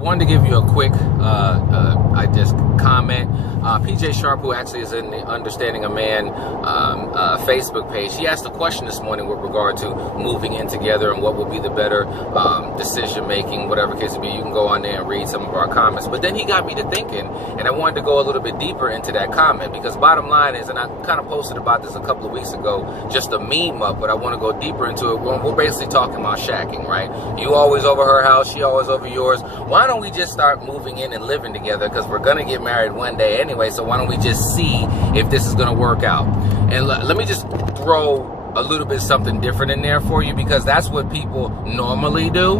Wanted to give you a quick, comment. PJ Sharp, who actually is in the Understanding a Man Facebook page, he asked a question this morning with regard to moving in together and what would be the better decision making, whatever case it be. You can go on there and read some of our comments. But then he got me to thinking, and I wanted to go a little bit deeper into that comment, because bottom line is, and I kind of posted about this a couple of weeks ago, just a meme up, but I want to go deeper into it. We're basically talking about shacking, right? You always over her house, she always over yours. Why don't we just start moving in and living together? Because we're going to get married one day anyway, so why don't we just see if this is going to work out? And let me just throw a little bit something different in there for you, because that's what people normally do.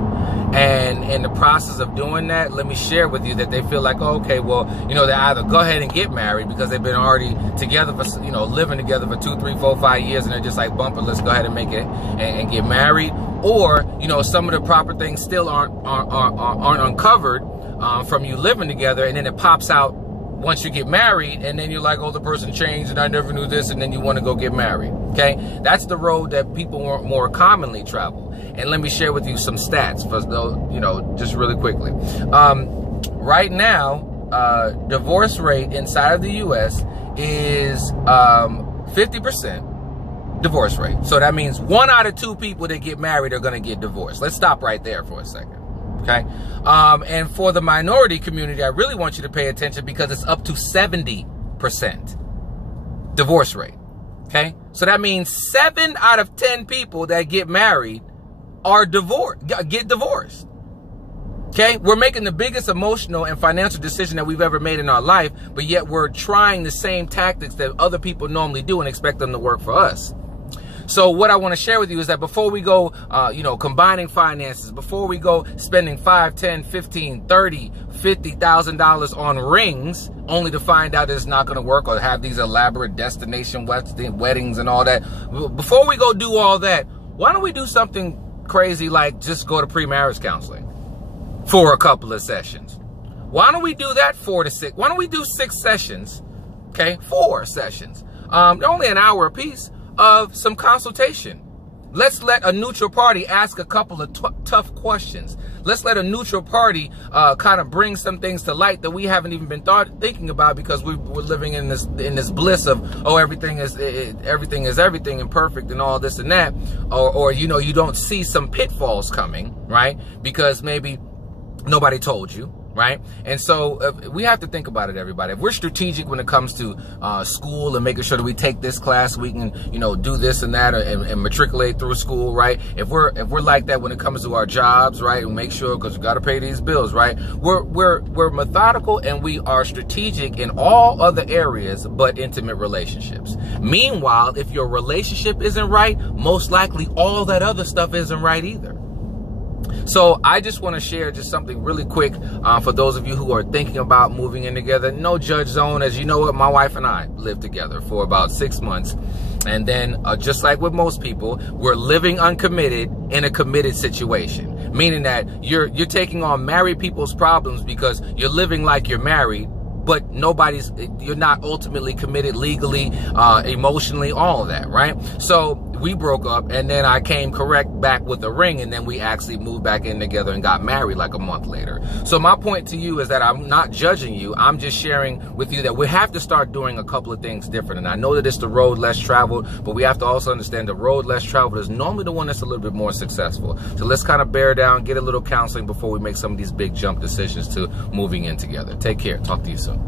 And in the process of doing that, let me share with you that they feel like, oh, okay, well, you know, they either go ahead and get married because they've been already together for, you know, living together for 2, 3, 4, 5 years, and they're just like, bumper, let's go ahead and make it and get married. Or, you know, some of the proper things still aren't uncovered from you living together, and then it pops out once you get married, and then you're like, oh, the person changed and I never knew this, and then you want to go get married. Okay, that's the road that people more commonly travel. And let me share with you some stats for those, you know, just really quickly. Right now, divorce rate inside of the U.S. is 50% divorce rate. So that means 1 out of 2 people that get married are going to get divorced. Let's stop right there for a second. Okay. And for the minority community, I really want you to pay attention, because it's up to 70% divorce rate. Okay. So that means 7 out of 10 people that get married are get divorced. Okay. We're making the biggest emotional and financial decision that we've ever made in our life, but yet we're trying the same tactics that other people normally do and expect them to work for us. So what I want to share with you is that before we go, you know, combining finances, before we go spending $5, $10, $15, $30, $50,000 on rings, only to find out it's not going to work, or have these elaborate destination weddings and all that. Before we go do all that, why don't we do something crazy like just go to pre-marriage counseling for a couple of sessions? Why don't we do that 4 to 6? Why don't we do 6 sessions? Okay, 4 sessions. Only an hour apiece of some consultation. Let's let a neutral party ask a couple of tough questions. Let's let a neutral party kind of bring some things to light that we haven't even been thinking about, because we're living in this bliss of, oh, everything is everything and perfect and all this and that, or you know, you don't see some pitfalls coming, right? Because maybe nobody told you. Right? And so we have to think about it, everybody. If we're strategic when it comes to school and making sure that we take this class, we can, you know, do this and that, and matriculate through school, right? If we're like that when it comes to our jobs, right? And make sure, because we got to pay these bills, right? We're methodical, and we are strategic in all other areas but intimate relationships. Meanwhile, if your relationship isn't right, most likely all that other stuff isn't right either. So I just want to share just something really quick for those of you who are thinking about moving in together. No judge zone. As you know, what, my wife and I lived together for about 6 months. And then just like with most people, we're living uncommitted in a committed situation, meaning that you're taking on married people's problems because you're living like you're married, but you're not ultimately committed legally, emotionally, all of that, right? So we broke up, and then I came back with a ring, and then we actually moved back in together and got married like a month later. So my point to you is that I'm not judging you. I'm just sharing with you that we have to start doing a couple of things different. And I know that it's the road less traveled, but we have to also understand the road less traveled is normally the one that's a little bit more successful. So let's kind of bear down, get a little counseling before we make some of these big jump decisions to moving in together. Take care. Talk to you soon.